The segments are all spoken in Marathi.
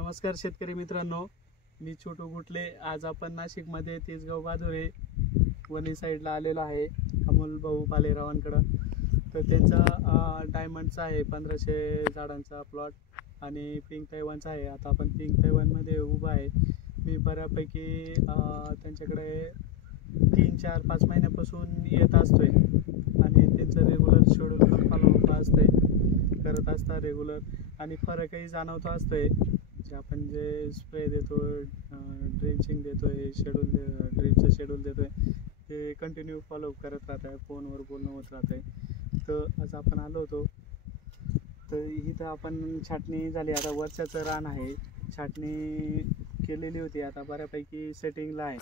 नमस्कार शेतकरी मित्रांनो, मी छोटू गुटले. आज आपण नाशिकमध्ये तेजगाव बाजुरे वणी साईडला आलेलो आहे अमोल भाऊ पालेरावांकडं. तर त्यांचा डायमंडचा आहे 1500 झाडांचा प्लॉट आणि पिंक तैवानचा आहे. आता आपण पिंक तैवानमध्ये उभा आहे. मी बऱ्यापैकी त्यांच्याकडे 3-4-5 महिन्यापासून येत असतोय आणि त्यांचं रेग्युलर शेड्यूल पण फॉलो असतंय, करत असतात रेग्युलर. आणि फरकही जाणवतो असतोय. जे आपण जे स्प्रे देतो, ड्रिंचिंग देतोय, ड्रिपचं शेड्यूल देतोय, ते कंटिन्यू फॉलो करत राहत आहे. फोनवर बोलणं होत राहत आहे. तर आज आपण आलो होतो, तर इथं आपण छाटणी झाली. आता वर्षाचं रान आहे, छाटणी केलेली होती, आता बऱ्यापैकी सेटिंगला आहे.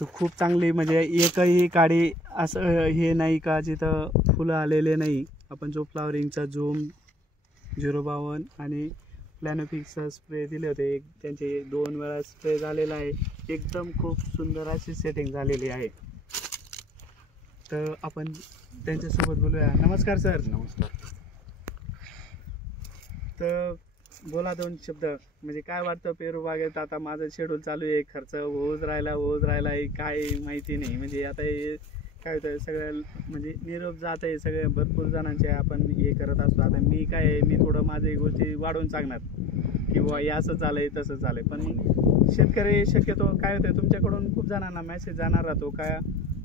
तर खूप चांगली, म्हणजे एकही काडी असं हे नाही का जिथं फुलं आलेले नाही. आपण जो फ्लावरिंगचा झूम 052 आणि प्लॅनोफिक्सचा स्प्रे दिले होते, त्यांचे 2 वेळा स्प्रे झालेला आहे. एकदम खूप सुंदर अशी सेटिंग झालेली आहे. तर आपण त्यांच्यासोबत बोलूया. नमस्कार सर. नमस्कार. तर बोला 2 शब्द. म्हणजे काय वाटतं पेरू बागेत? आता माझं शेड्यूल चालू आहे, खर्च होत राहिला आहे, काय माहिती नाही. म्हणजे आता हे काय होतं, सगळ्या म्हणजे निरोप जात आहे, सगळे भरपूर जणांचे आपण हे करत असतो. आता मी काय आहे, मी थोडं माझी गोष्टी वाढवून सांगणार की बुवा हे असं चालय तसं चालय. पण शेतकरी शक्यतो काय होतं, तुमच्याकडून खूप जणांना मेसेज जाणार राहतो काय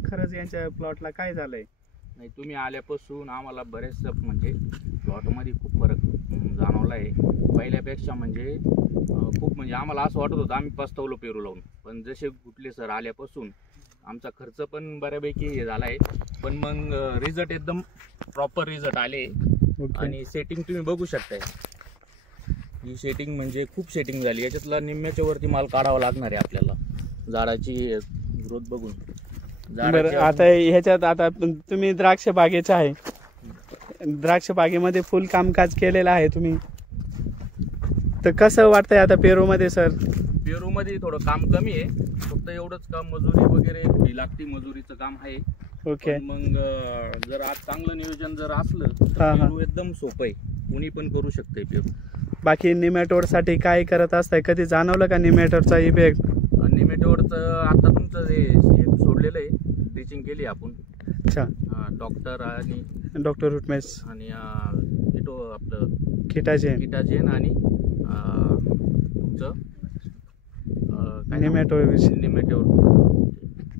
खरंच यांच्या प्लॉटला काय झालंय. नाही, तुम्ही आल्यापासून आम्हाला बरेच म्हणजे प्लॉटमध्ये खूप फरक जाणवला आहे. पहिल्यापेक्षा म्हणजे खूप, म्हणजे आम्हाला असं वाटत होतं आम्ही पस्तवलो पेरू लावून. पण जसे गुटले सर आल्यापासून आमचा खर्च पण बऱ्यापैकी हे झाला आहे. पण मग रिझल्ट एकदम प्रॉपर रिझल्ट आले. आणि सेटिंग तुम्ही बघू शकताय, ही सेटिंग म्हणजे खूप सेटिंग झाली. याच्यातला निम्म्याच्या वरती माल काढावा लागणार आहे आपल्याला झाडाची ग्रोथ बघून. बरं, आता ह्याच्यात आता तुम्ही द्राक्ष बागेचं आहे, द्राक्ष बागेमध्ये फुल कामकाज केलेलं आहे तुम्ही, तर कसं वाटतंय आता पेरूमध्ये सर? पेरूमध्ये थोडं काम कमी आहे, फक्त एवढंच काम मजुरी वगैरे थोडी लागती, मजुरीचं काम आहे. ओके. मग जर आज चांगलं नियोजन जर असलं तर पेरू एकदम सोपं आहे, कुणी पण करू शकते पेरू. बाकी निमॅटोडसाठी काय करत असताय? कधी जाणवलं का निमॅटोडचा इफेक्ट? निमॅटोडचं आता तुमचं हे सोडलेलं आहे, ड्रिचिंग केली आपण. अच्छा. डॉक्टर आणि डॉक्टर रुटमेस आणि आपलं किटाजेन आणि तुमचं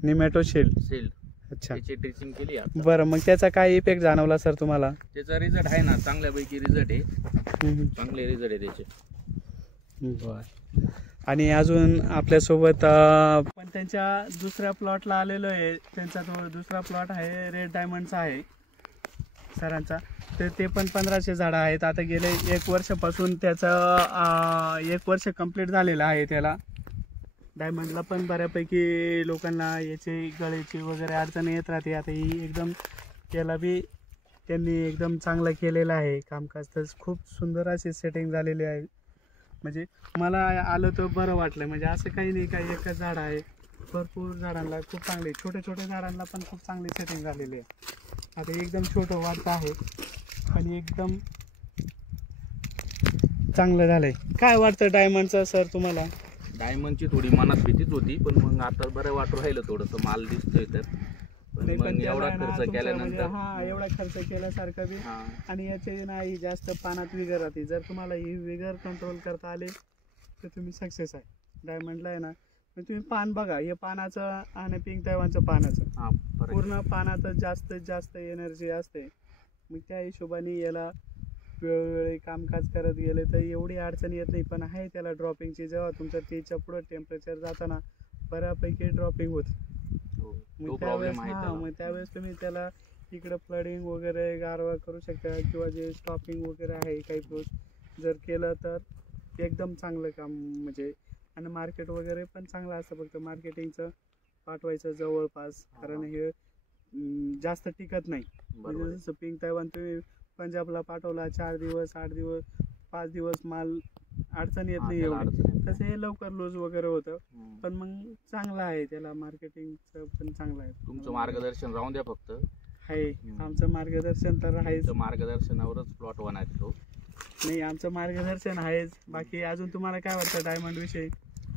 निमॅटोशील्ड. अच्छा, त्याची ड्रिचिंग केली. बरं, मग त्याचा काय इफेक्ट जाणवला सर तुम्हाला? त्याचा रिझल्ट आहे ना, चांगल्यापैकी रिझल्ट आहे, चांगले रिझल्ट आहे त्याचे. बरं. आणि अजून आपल्यासोबत पण त्यांच्या दुसऱ्या प्लॉटला आलेलो आहे. त्यांचा तो दुसरा प्लॉट आहे रेड डायमंडचा आहे सरांचा. तर ते पण 1500 झाडं आहेत. आता गेले 1 वर्षापासून त्याचं 1 वर्ष कंप्लीट झालेलं आहे त्याला. डायमंडला पण बऱ्यापैकी लोकांना याची गळ्याची वगैरे अडचण येत राहते. आता ही एकदम त्याला बी त्यांनी एकदम चांगलं केलेलं आहे कामकाज. तर खूप सुंदर अशी सेटिंग झालेली आहे. म्हणजे मला आलं तर बरं वाटलं. म्हणजे असं काही नाही, काही एकच झाड आहे, भरपूर झाडांना खूप चांगली, छोट्या झाडांना पण खूप चांगली सेटिंग झालेली आहे. आता एकदम छोटं वाढतं आहे पण एकदम चांगलं झालंय. काय वाटतं डायमंडचं सर तुम्हाला? डायमंडची थोडी मनात भीतीच होती, पण मग आता बरं वाटू राहिलं, थोडंसं माल दिसतोय. तर एवढा खर्च केल्यानंतर एवढा खर्च केल्यासारखं बी. आणि याचे नाही जास्त पानात विगर राहते. जर तुम्हाला ही विगर कंट्रोल करता आले तर तुम्ही सक्सेस आहे. डायमंडला आहे ना, तुम्ही पान बघा, हे पानाचं आणि पिंक तैवानचं पानाचं पूर्ण पानातच जास्त एनर्जी असते. मग त्या हिशोबाने याला वेळोवेळी कामकाज करत गेले तर एवढी अडचण येत नाही. पण आहे त्याला ड्रॉपिंगची. जेव्हा तुमचं 30च्या पुढं टेम्परेचर जाताना बऱ्यापैकी ड्रॉपिंग होते. मग त्यावेळेस तुम्ही त्याला इकडं फ्लडिंग वगैरे गारवा करू शकता, किंवा जे स्टॉपिंग वगैरे आहे काही पोस्ट जर केलं तर एकदम चांगलं काम. म्हणजे आणि मार्केट वगैरे पण चांगलं असतं. फक्त मार्केटिंगचं पाठवायचं जवळपास, कारण हे जास्त टिकत नाही. म्हणजे जसं पिंक तैवान तुम्ही पंजाबला पाठवला 4 दिवस 8 दिवस 5 दिवस माल अडचण येत नाही एवढी. तसं हे लवकर लूज वगैरे होतं. पण मग चांगलं आहे, त्याला मार्केटिंगचं पण चांगलं आहे. तुमचं मार्गदर्शन राहून द्या फक्त. आहे आमचं मार्गदर्शन तर आहे, मार्गदर्शनावरच प्लॉट होणार तो. नाही आमचं मार्गदर्शन आहेच. बाकी अजून तुम्हाला काय वाटतं डायमंड विषयी?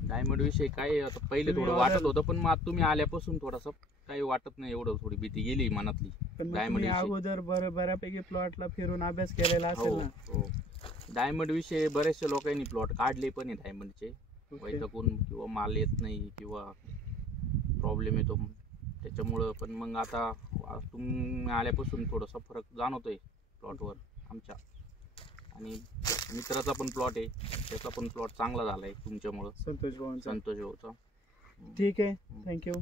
डायमंड विषयी काय आता पहिले तुम्ही थोडं order- वाटत होतं, पण मग आता तुम्ही आल्यापासून थोडंसं काही वाटत नाही एवढं, थोडी भीती गेली मनातली. पण मग Diamond तुम्ही विषयी. अगोदर बऱ्यापैकी प्लॉटला फिरून अभ्यास केलेला असेल हो ना? हो. डायमंड विषयी बरेचशा लोकांनी प्लॉट काढले पण आहे डायमंडचे, ओके. वैतकून किंवा माल येत नाही किंवा प्रॉब्लेम येतो त्याच्यामुळं. पण मग आता तुम्ही आल्यापासून थोडासा फरक जाणवतोय प्लॉटवर आमच्या. आणि मित्राचा पण प्लॉट आहे, त्याचा पण प्लॉट चांगला झाला आहे तुमच्यामुळं, संतोष भाऊंचा. संतोष भाऊचा. ठीक आहे, थँक्यू.